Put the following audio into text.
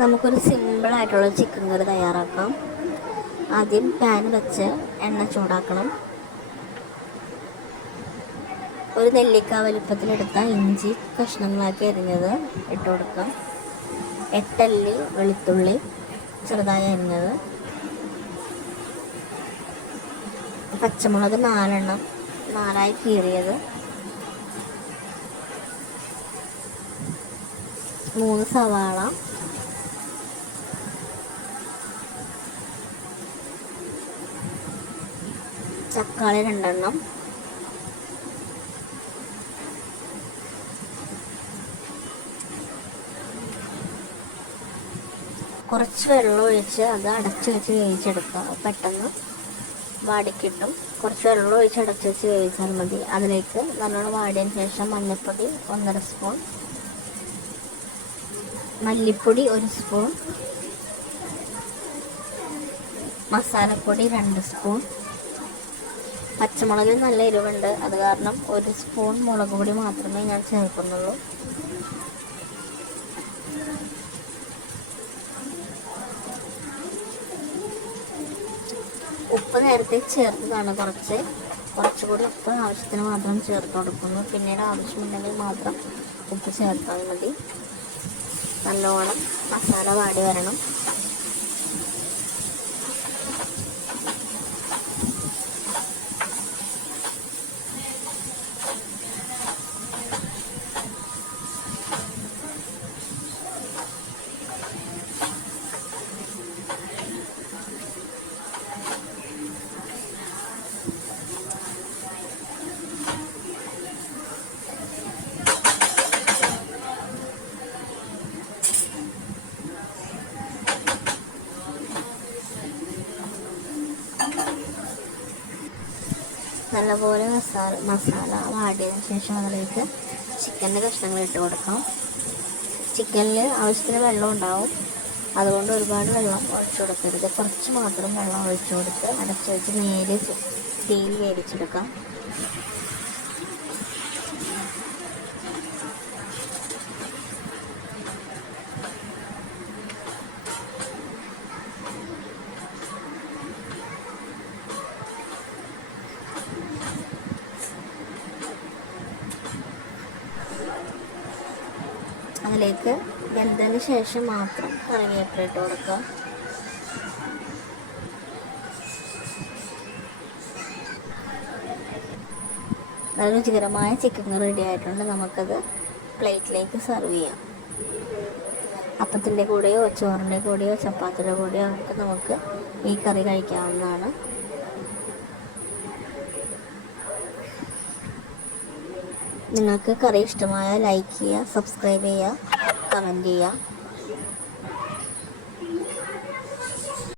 നമുക്കൊരു സിമ്പിളായിട്ടുള്ള ചിക്കൻ കറി തയ്യാറാക്കാം. ആദ്യം പാൻ വെച്ച് എണ്ണ ചൂടാക്കണം. ഒരു നെല്ലിക്ക വലുപ്പത്തിലെടുത്ത ഇഞ്ചി കഷ്ണങ്ങളാക്കി അരിഞ്ഞത് ഇട്ട് കൊടുക്കാം. 8 അല്ലി വെളുത്തുള്ളി ചെറുതായി അരിഞ്ഞത്, പച്ചമുളക് 4 എണ്ണം നാലായി കീറിയത്, 3 സവാള, തക്കാളി 2 എണ്ണം, കുറച്ച് വെള്ളം ഒഴിച്ച് അത് അടച്ച് വെച്ച് വേവിച്ചെടുക്കുക. പെട്ടെന്ന് വാടിക്കിട്ടും. കുറച്ച് വെള്ളം ഒഴിച്ച് അടച്ച് വെച്ച് വേവിച്ചാൽ മതി. അതിലേക്ക് നല്ലോണം വാടിയതിന് ശേഷം മഞ്ഞൾപ്പൊടി 1.5 സ്പൂൺ, മല്ലിപ്പൊടി 1 സ്പൂൺ, മസാലപ്പൊടി 2 സ്പൂൺ, പച്ചമുളകിൽ നല്ല എരിവുണ്ട്, അത് കാരണം 1 സ്പൂൺ മുളക് പൊടി മാത്രമേ ഞാൻ ചേർക്കുന്നുള്ളൂ. ഉപ്പ് നേരത്തെ ചേർത്തതാണ്. കുറച്ചുകൂടി ഉപ്പ് ആവശ്യത്തിന് മാത്രം ചേർത്ത് കൊടുക്കുന്നു. പിന്നീട് ആവശ്യമുണ്ടെങ്കിൽ മാത്രം ഉപ്പ് ചേർത്താൽ മതി. നല്ലോണം മസാല വാടി വരണം. നല്ലപോലെ മസാല വാടിയതിന് ശേഷം അതിലേക്ക് ചിക്കൻ്റെ കഷ്ണങ്ങൾ ഇട്ട് കൊടുക്കാം. ചിക്കനിൽ ആവശ്യത്തിന് വെള്ളം ഉണ്ടാവും, അതുകൊണ്ട് ഒരുപാട് വെള്ളം ഒഴിച്ചു കൊടുക്കരുത്. കുറച്ച് മാത്രം വെള്ളം ഒഴിച്ചു കൊടുത്ത് അടച്ചു വെച്ച് നേരെ തീയിൽ വേവിച്ചെടുക്കാം. അതിലേക്ക് വെന്തതിന് ശേഷം മാത്രം കറിവേപ്പില ഇട്ട് കൊടുക്കുക. നല്ല രുചികരമായ ചിക്കൻ കറി റെഡി ആയിട്ടുണ്ട്. നമുക്കത് പ്ലേറ്റിലേക്ക് സെർവ് ചെയ്യാം. അപ്പത്തിൻ്റെ കൂടെയോ ചോറിൻ്റെ കൂടെയോ ചപ്പാത്തിയുടെ കൂടെയോ ഒക്കെ നമുക്ക് ഈ കറി കഴിക്കാവുന്നതാണ്. നിങ്ങൾക്ക് കറി ഇഷ്ടമായാൽ ലൈക്ക് ചെയ്യുക, സബ്സ്ക്രൈബ് ചെയ്യുക, കമൻറ്റ് ചെയ്യുക.